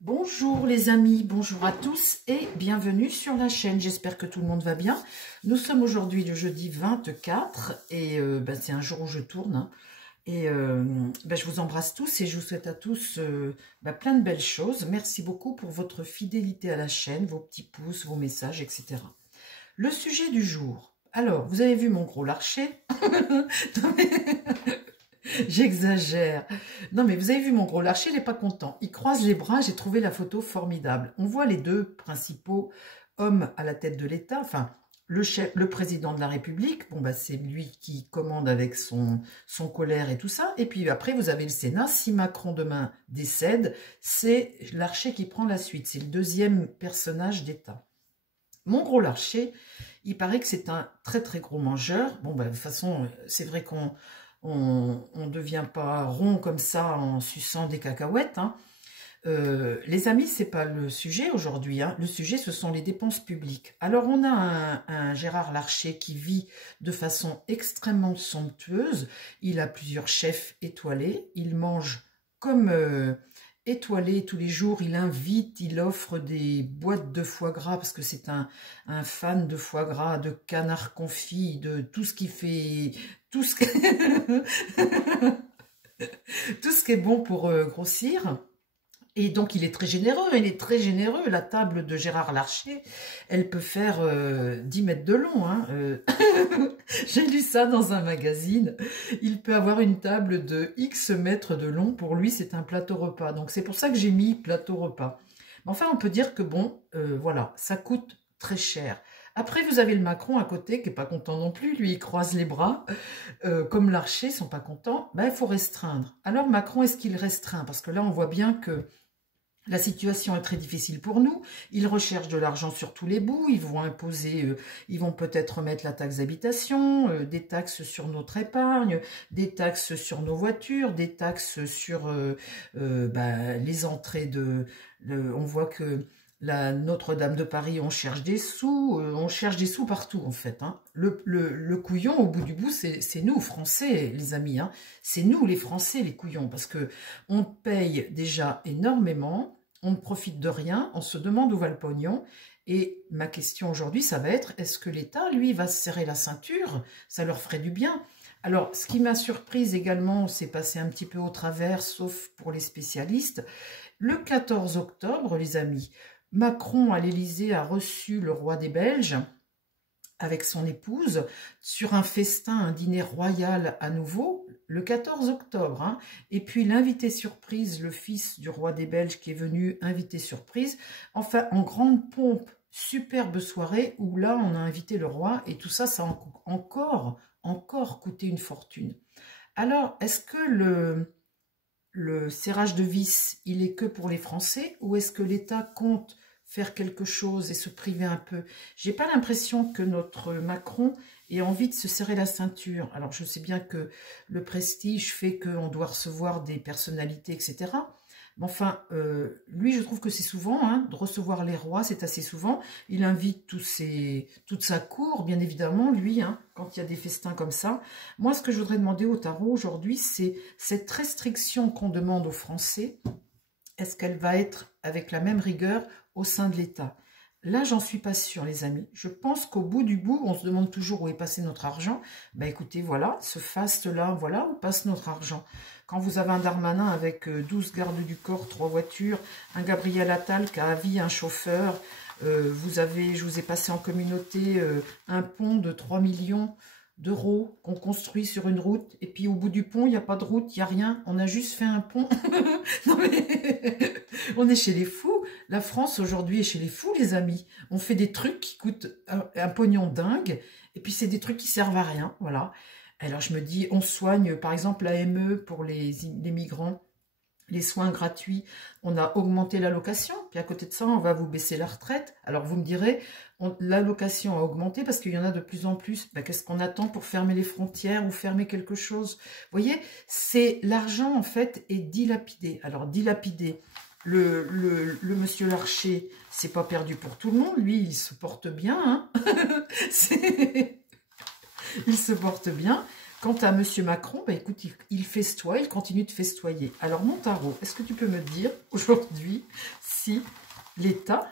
Bonjour les amis, bonjour à tous et bienvenue sur la chaîne. J'espère que tout le monde va bien. Nous sommes aujourd'hui le jeudi 24 et c'est un jour où je tourne. Je vous embrasse tous et je vous souhaite à tous plein de belles choses. Merci beaucoup pour votre fidélité à la chaîne, vos petits pouces, vos messages, etc. Le sujet du jour. Alors, vous avez vu mon gros larcher? J'exagère. Non, mais vous avez vu mon gros larcher, il n'est pas content. Il croise les bras, j'ai trouvé la photo formidable. On voit les deux principaux hommes à la tête de l'État, enfin, le président de la République, c'est lui qui commande avec son colère et tout ça. Et puis après, vous avez le Sénat. Si Macron demain décède, c'est Larcher qui prend la suite. C'est le deuxième personnage d'État. Mon gros larcher, il paraît que c'est un très très gros mangeur. De toute façon, c'est vrai qu'on ne devient pas rond comme ça en suçant des cacahuètes. Hein. Les amis, c'est pas le sujet aujourd'hui. Hein. Le sujet, ce sont les dépenses publiques. Alors, on a un Gérard Larcher qui vit de façon extrêmement somptueuse. Il a plusieurs chefs étoilés. Il mange comme étoilé tous les jours. Il invite, il offre des boîtes de foie gras parce que c'est un fan de foie gras, de canard confit, de tout ce qui fait... Tout ce, tout ce qui est bon pour grossir. Et donc, il est très généreux, La table de Gérard Larcher, elle peut faire 10 mètres de long. Hein. J'ai lu ça dans un magazine. Il peut avoir une table de X mètres de long. Pour lui, c'est un plateau repas. Donc, c'est pour ça que j'ai mis plateau repas. Mais enfin, on peut dire que voilà, ça coûte très cher. Après, vous avez le Macron à côté qui n'est pas content non plus. Lui, il croise les bras. Comme Larcher ne sont pas contents, il faut restreindre. Alors, Macron, est-ce qu'il restreint? Parce que là, on voit bien que la situation est très difficile pour nous. Ils recherchent de l'argent sur tous les bouts. Ils vont imposer, ils vont peut-être mettre la taxe d'habitation, des taxes sur notre épargne, des taxes sur nos voitures, des taxes sur les entrées on voit que la Notre-Dame de Paris, on cherche des sous partout en fait. Hein. Le couillon, au bout du bout, c'est nous, Français, les amis. Hein. C'est nous, les Français, les couillons, parce que on paye déjà énormément. On ne profite de rien, on se demande où va le pognon. Et ma question aujourd'hui, ça va être, est-ce que l'État, lui, va se serrer la ceinture? Ça leur ferait du bien. Alors, ce qui m'a surprise également, c'est passé un petit peu au travers, sauf pour les spécialistes. Le 14 octobre, les amis, Macron à l'Élysée a reçu le roi des Belges avec son épouse sur un festin, un dîner royal à nouveau, le 14 octobre. Hein. Et puis l'invité surprise, le fils du roi des Belges qui est venu invité surprise, enfin en grande pompe, superbe soirée où là on a invité le roi et tout ça, ça a encore coûté une fortune. Alors, est-ce que le serrage de vis, il est que pour les Français ou est-ce que l'État compte faire quelque chose et se priver un peu? J'ai pas l'impression que notre Macron ait envie de se serrer la ceinture. Alors, je sais bien que le prestige fait qu'on doit recevoir des personnalités, etc. Mais enfin, lui, je trouve que c'est souvent, hein, de recevoir les rois, c'est assez souvent. Il invite toute sa cour, bien évidemment, lui, hein, quand il y a des festins comme ça. Moi, ce que je voudrais demander au tarot aujourd'hui, c'est cette restriction qu'on demande aux Français, est-ce qu'elle va être avec la même rigueur au sein de l'État? Là, j'en suis pas sûre, les amis. Je pense qu'au bout du bout, on se demande toujours où est passé notre argent. Écoutez, voilà, ce faste-là, voilà où passe notre argent. Quand vous avez un Darmanin avec 12 gardes du corps, 3 voitures, un Gabriel Attal qui a à vie un chauffeur, je vous ai passé en communauté un pont de 3 millions d'euros qu'on construit sur une route, et puis au bout du pont, il n'y a pas de route, il n'y a rien, on a juste fait un pont. Non mais, on est chez les fous. La France aujourd'hui est chez les fous, les amis. On fait des trucs qui coûtent un pognon dingue, et puis c'est des trucs qui servent à rien, voilà. Alors je me dis, on soigne, par exemple, l'AME pour les migrants, les soins gratuits, on a augmenté l'allocation, puis à côté de ça, on va vous baisser la retraite. Alors vous me direz, l'allocation a augmenté parce qu'il y en a de plus en plus. Qu'est-ce qu'on attend pour fermer les frontières ou fermer quelque chose? Vous voyez, c'est l'argent en fait est dilapidé. Alors dilapidé, le monsieur Larcher, c'est pas perdu pour tout le monde. Lui, il se porte bien. Hein. Il se porte bien. Quant à M. Macron, écoute, il festoie, il continue de festoyer. Alors, mon tarot, est-ce que tu peux me dire aujourd'hui Si, l'État,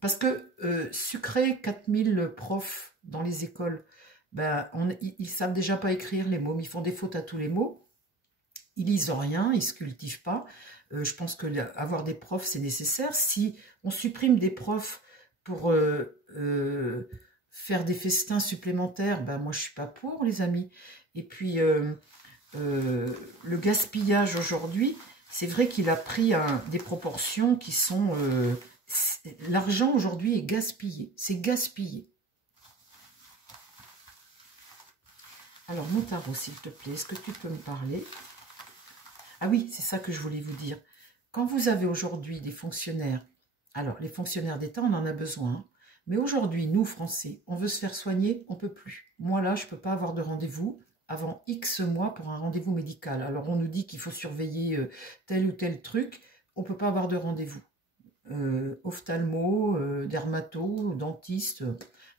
parce que sucrer 4000 profs dans les écoles, ben, ils savent déjà pas écrire les mots, mais ils font des fautes à tous les mots. Ils lisent rien, ils se cultivent pas. Je pense que avoir des profs, c'est nécessaire. Si on supprime des profs pour faire des festins supplémentaires, ben moi je suis pas pour, les amis. Et puis le gaspillage aujourd'hui, c'est vrai qu'il a pris des proportions qui sont... l'argent aujourd'hui est gaspillé, c'est gaspillé. Alors, mon tarot, s'il te plaît, est-ce que tu peux me parler? Ah oui, c'est ça que je voulais vous dire. Quand vous avez aujourd'hui des fonctionnaires, alors les fonctionnaires d'État, on en a besoin, hein, mais aujourd'hui, nous, Français, on veut se faire soigner, on ne peut plus. Moi, là, je ne peux pas avoir de rendez-vous avant X mois pour un rendez-vous médical. Alors, on nous dit qu'il faut surveiller tel ou tel truc, on ne peut pas avoir de rendez-vous. Ophtalmo, dermato, dentiste,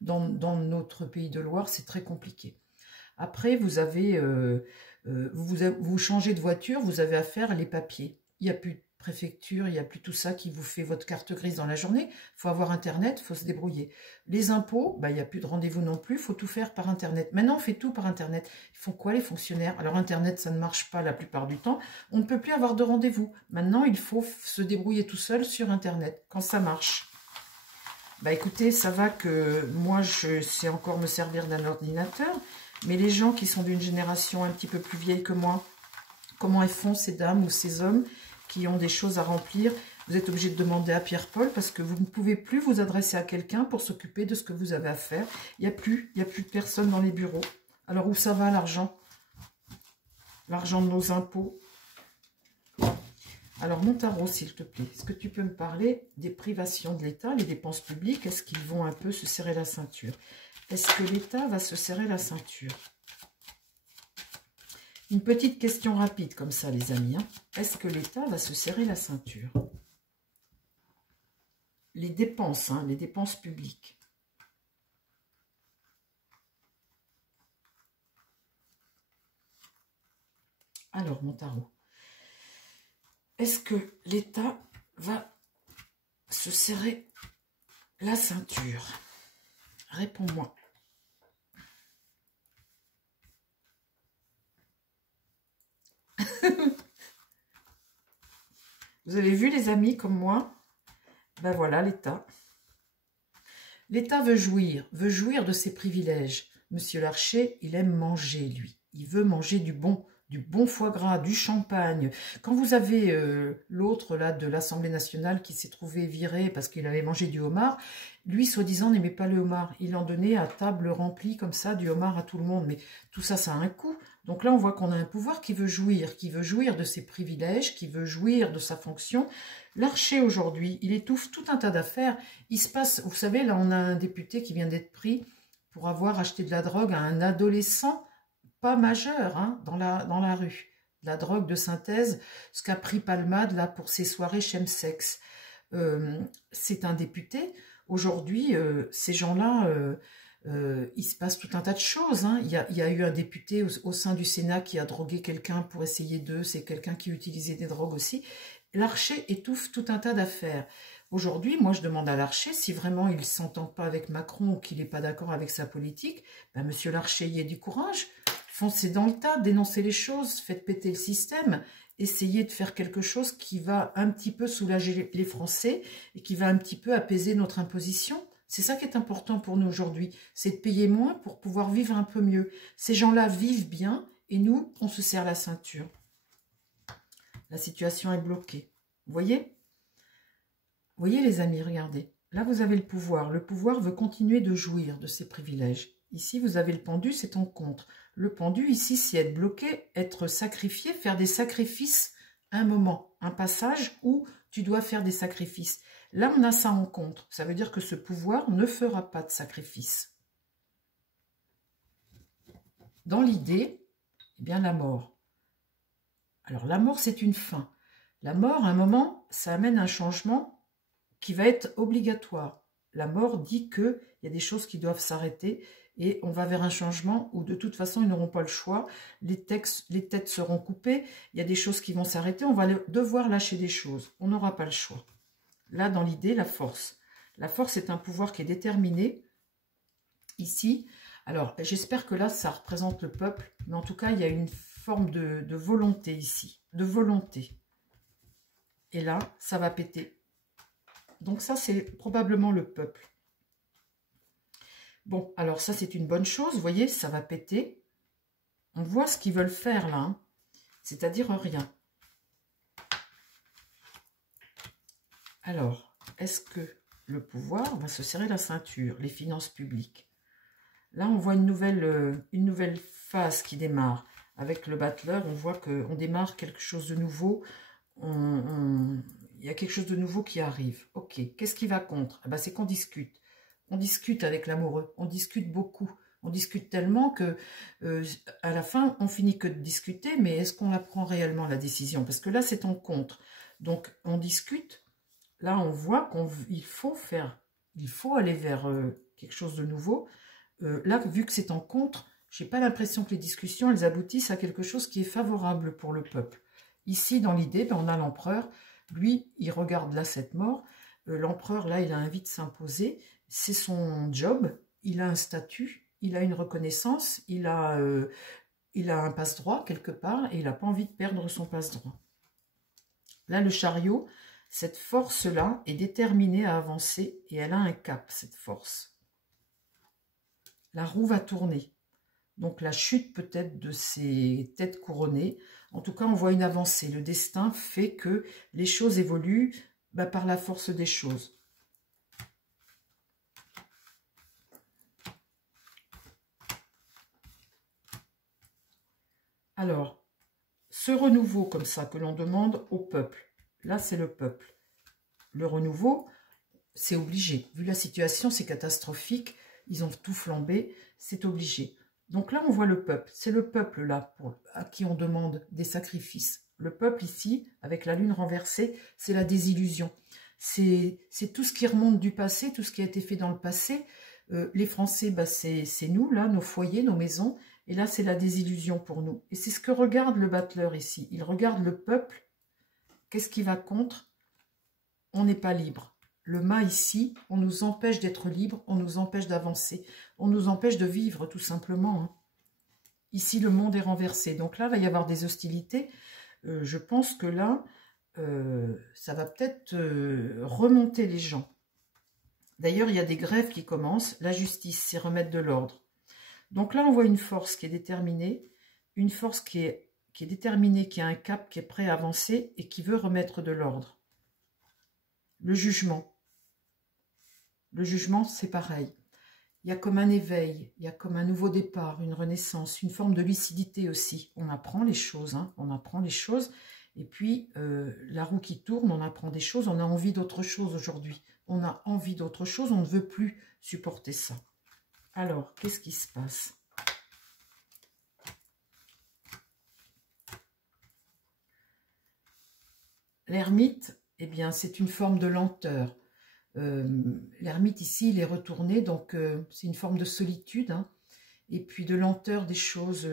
dans notre pays de Loire, c'est très compliqué. Après, vous avez, vous changez de voiture, vous avez à faire les papiers. Il n'y a plus de préfecture, il n'y a plus tout ça qui vous fait votre carte grise dans la journée. Il faut avoir Internet, il faut se débrouiller. Les impôts, bah, il n'y a plus de rendez-vous non plus, il faut tout faire par Internet. Maintenant, on fait tout par Internet. Ils font quoi, les fonctionnaires? Alors, Internet, ça ne marche pas la plupart du temps. On ne peut plus avoir de rendez-vous. Maintenant, il faut se débrouiller tout seul sur Internet, quand ça marche. Bah, écoutez, ça va que moi, je sais encore me servir d'un ordinateur. Mais les gens qui sont d'une génération un petit peu plus vieille que moi, comment elles font, ces dames ou ces hommes qui ont des choses à remplir? Vous êtes obligé de demander à Pierre-Paul parce que vous ne pouvez plus vous adresser à quelqu'un pour s'occuper de ce que vous avez à faire. Il n'y a plus de personnes dans les bureaux. Alors où ça va l'argent? L'argent de nos impôts. Alors mon tarot, s'il te plaît, est-ce que tu peux me parler des privations de l'État, les dépenses publiques? Est-ce qu'ils vont un peu se serrer la ceinture? Est-ce que l'État va se serrer la ceinture? Une petite question rapide comme ça, les amis. Hein. Est-ce que l'État va se serrer la ceinture? Les dépenses, hein, les dépenses publiques. Alors, mon tarot. Est-ce que l'État va se serrer la ceinture? Réponds-moi. Vous avez vu, les amis, comme moi? Ben voilà, l'État. L'État veut jouir de ses privilèges. Monsieur Larcher, il aime manger, lui. Il veut manger du bon foie gras, du champagne. Quand vous avez l'autre là de l'Assemblée nationale qui s'est trouvé viré parce qu'il avait mangé du homard, lui, soi-disant, n'aimait pas le homard. Il en donnait à table remplie comme ça du homard à tout le monde. Mais tout ça, ça a un coût. Donc là, on voit qu'on a un pouvoir qui veut jouir de ses privilèges, qui veut jouir de sa fonction. Larcher, aujourd'hui, il étouffe tout un tas d'affaires. Il se passe, vous savez, là, on a un député qui vient d'être pris pour avoir acheté de la drogue à un adolescent pas majeur, hein, dans la rue. La drogue de synthèse, ce qu'a pris Palmade là pour ses soirées chemsex. C'est un député. Aujourd'hui, ces gens-là, il se passe tout un tas de choses. Hein. Il y a eu un député au sein du Sénat qui a drogué quelqu'un pour essayer d'eux. C'est quelqu'un qui utilisait des drogues aussi. Larcher étouffe tout un tas d'affaires. Aujourd'hui, moi, je demande à Larcher, si vraiment il ne s'entend pas avec Macron ou qu'il n'est pas d'accord avec sa politique, ben, monsieur Larcher, il y a du courage. Foncez dans le tas, dénoncez les choses, faites péter le système, essayez de faire quelque chose qui va un petit peu soulager les Français et qui va un petit peu apaiser notre imposition. C'est ça qui est important pour nous aujourd'hui, c'est de payer moins pour pouvoir vivre un peu mieux. Ces gens-là vivent bien et nous, on se serre la ceinture. La situation est bloquée. Vous voyez? Vous voyez les amis, regardez. Là, vous avez le pouvoir. Le pouvoir veut continuer de jouir de ses privilèges. Ici, vous avez le pendu, c'est en contre. Le pendu, ici, c'est être bloqué, être sacrifié, faire des sacrifices un moment, un passage où tu dois faire des sacrifices. Là, on a ça en contre. Ça veut dire que ce pouvoir ne fera pas de sacrifice. Dans l'idée, eh bien, la mort. Alors, la mort, c'est une fin. La mort, à un moment, ça amène un changement qui va être obligatoire. La mort dit qu'il y a des choses qui doivent s'arrêter et on va vers un changement où de toute façon ils n'auront pas le choix, les têtes seront coupées, il y a des choses qui vont s'arrêter, on va devoir lâcher des choses, on n'aura pas le choix. Là, dans l'idée, la force. La force est un pouvoir qui est déterminé. Ici, alors, j'espère que là, ça représente le peuple. Mais en tout cas, il y a une forme de volonté ici. De volonté. Et là, ça va péter. Donc ça, c'est probablement le peuple. Bon, alors ça, c'est une bonne chose. Vous voyez, ça va péter. On voit ce qu'ils veulent faire là. Hein. C'est-à-dire rien. Alors, est-ce que le pouvoir va se serrer la ceinture, les finances publiques? Là, on voit une nouvelle phase qui démarre. Avec le battleur, on voit qu'on démarre quelque chose de nouveau. Il y a quelque chose de nouveau qui arrive. Ok, qu'est-ce qui va contre? Eh ben, c'est qu'on discute. On discute avec l'amoureux. On discute beaucoup. On discute tellement que à la fin, on finit que de discuter, mais est-ce qu'on la prend réellement, la décision? Parce que là, c'est en contre. Donc, on discute. Là, on voit qu'il faut aller vers quelque chose de nouveau. Là, vu que c'est en contre, je n'ai pas l'impression que les discussions, elles aboutissent à quelque chose qui est favorable pour le peuple. Ici, dans l'idée, ben, on a l'empereur. Lui, il regarde là cette mort. L'empereur, là, il a envie de s'imposer. C'est son job. Il a un statut. Il a une reconnaissance. Il a un passe-droit quelque part. Et il n'a pas envie de perdre son passe-droit. Là, le chariot, cette force-là est déterminée à avancer. Et elle a un cap, cette force. La roue va tourner. Donc la chute peut-être de ces têtes couronnées. En tout cas, on voit une avancée. Le destin fait que les choses évoluent par la force des choses. Alors, ce renouveau comme ça que l'on demande au peuple. Là, c'est le peuple. Le renouveau, c'est obligé. Vu la situation, c'est catastrophique. Ils ont tout flambé. C'est obligé. Donc là, on voit le peuple. C'est le peuple, là, à qui on demande des sacrifices. Le peuple, ici, avec la lune renversée, c'est la désillusion. C'est tout ce qui remonte du passé, tout ce qui a été fait dans le passé. Les Français, c'est nous, là, nos foyers, nos maisons. Et là, c'est la désillusion pour nous. Et c'est ce que regarde le battleur ici. Il regarde le peuple. Qu'est-ce qui va contre? On n'est pas libre. Le mât ici, on nous empêche d'être libre, on nous empêche d'avancer, on nous empêche de vivre tout simplement. Hein. Ici, le monde est renversé. Donc là, il va y avoir des hostilités. Je pense que là, ça va peut-être remonter les gens. D'ailleurs, il y a des grèves qui commencent. La justice, c'est remettre de l'ordre. Donc là, on voit une force qui est déterminée, une force qui est déterminée, qui a un cap, qui est prêt à avancer et qui veut remettre de l'ordre. Le jugement. Le jugement, c'est pareil. Il y a comme un éveil, il y a comme un nouveau départ, une renaissance, une forme de lucidité aussi. On apprend les choses, hein, on apprend les choses. Et puis, la roue qui tourne, on apprend des choses, on a envie d'autre chose aujourd'hui. On a envie d'autre chose, on ne veut plus supporter ça. Alors, qu'est-ce qui se passe? L'ermite, eh bien, c'est une forme de lenteur. L'ermite ici, il est retourné, donc c'est une forme de solitude, hein, et puis de lenteur des choses.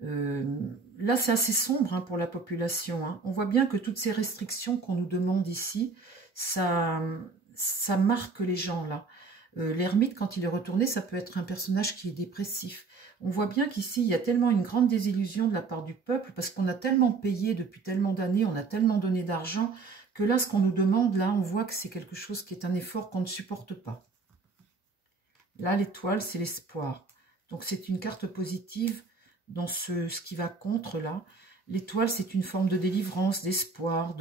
Là, c'est assez sombre hein, pour la population. Hein. On voit bien que toutes ces restrictions qu'on nous demande ici, ça marque les gens, là. L'ermite, quand il est retourné, ça peut être un personnage qui est dépressif. On voit bien qu'ici, il y a tellement une grande désillusion de la part du peuple, parce qu'on a tellement payé depuis tellement d'années, on a tellement donné d'argent, que là, ce qu'on nous demande, là, on voit que c'est quelque chose qui est un effort qu'on ne supporte pas. Là, l'étoile, c'est l'espoir. Donc, c'est une carte positive dans ce qui va contre, là. L'étoile, c'est une forme de délivrance, d'espoir,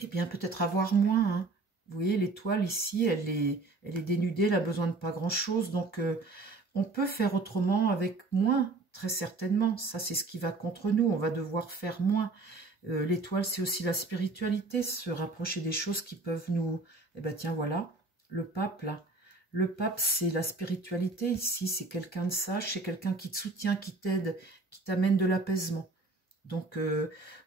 eh bien, peut-être avoir moins. Hein. Vous voyez, l'étoile, ici, elle est dénudée, elle a besoin de pas grand-chose. Donc, on peut faire autrement avec moins, très certainement. Ça, c'est ce qui va contre nous. On va devoir faire moins. L'étoile, c'est aussi la spiritualité, se rapprocher des choses qui peuvent nous... Eh bien, tiens, voilà, le pape, là. Le pape, c'est la spiritualité ici, c'est quelqu'un de sage, c'est quelqu'un qui te soutient, qui t'aide, qui t'amène de l'apaisement. Donc,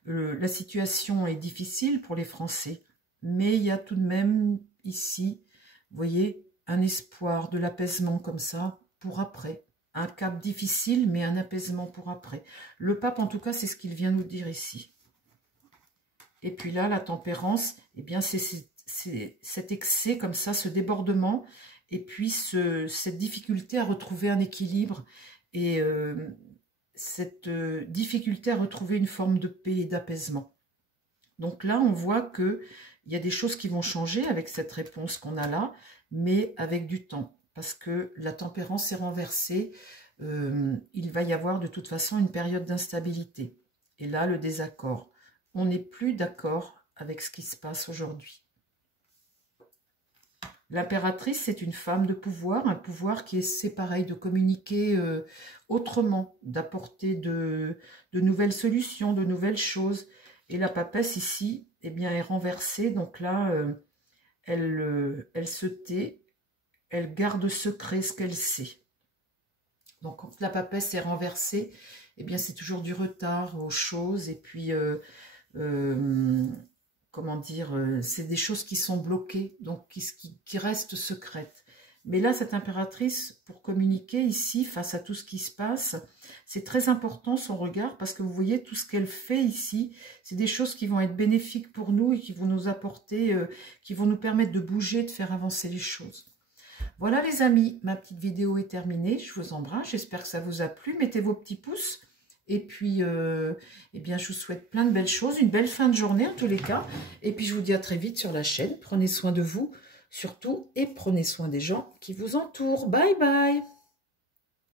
la situation est difficile pour les Français, mais il y a tout de même ici, vous voyez, un espoir de l'apaisement comme ça pour après. Un cap difficile, mais un apaisement pour après. Le pape, en tout cas, c'est ce qu'il vient nous dire ici. Et puis là, la tempérance, eh bien, c'est cet excès comme ça, ce débordement, et puis cette difficulté à retrouver un équilibre, et cette difficulté à retrouver une forme de paix et d'apaisement. Donc là, on voit qu'il y a des choses qui vont changer avec cette réponse qu'on a là, mais avec du temps, parce que la tempérance est renversée, il va y avoir de toute façon une période d'instabilité. Et là, le désaccord. On n'est plus d'accord avec ce qui se passe aujourd'hui. L'impératrice, c'est une femme de pouvoir, un pouvoir qui est pareil, de communiquer autrement, d'apporter de nouvelles solutions, de nouvelles choses. Et la papesse ici, eh bien, est renversée. Donc là, elle se tait, elle garde secret ce qu'elle sait. Donc quand la papesse est renversée, eh bien, c'est toujours du retard aux choses. Et puis, comment dire, c'est des choses qui sont bloquées, donc qui restent secrètes. Mais là, cette impératrice, pour communiquer ici, face à tout ce qui se passe, c'est très important son regard, parce que vous voyez, tout ce qu'elle fait ici, c'est des choses qui vont être bénéfiques pour nous et qui vont nous apporter, qui vont nous permettre de bouger, de faire avancer les choses. Voilà les amis, ma petite vidéo est terminée, je vous embrasse, j'espère que ça vous a plu, mettez vos petits pouces. Et puis, eh bien, je vous souhaite plein de belles choses, une belle fin de journée en tous les cas. Et puis, je vous dis à très vite sur la chaîne. Prenez soin de vous, surtout, et prenez soin des gens qui vous entourent. Bye bye!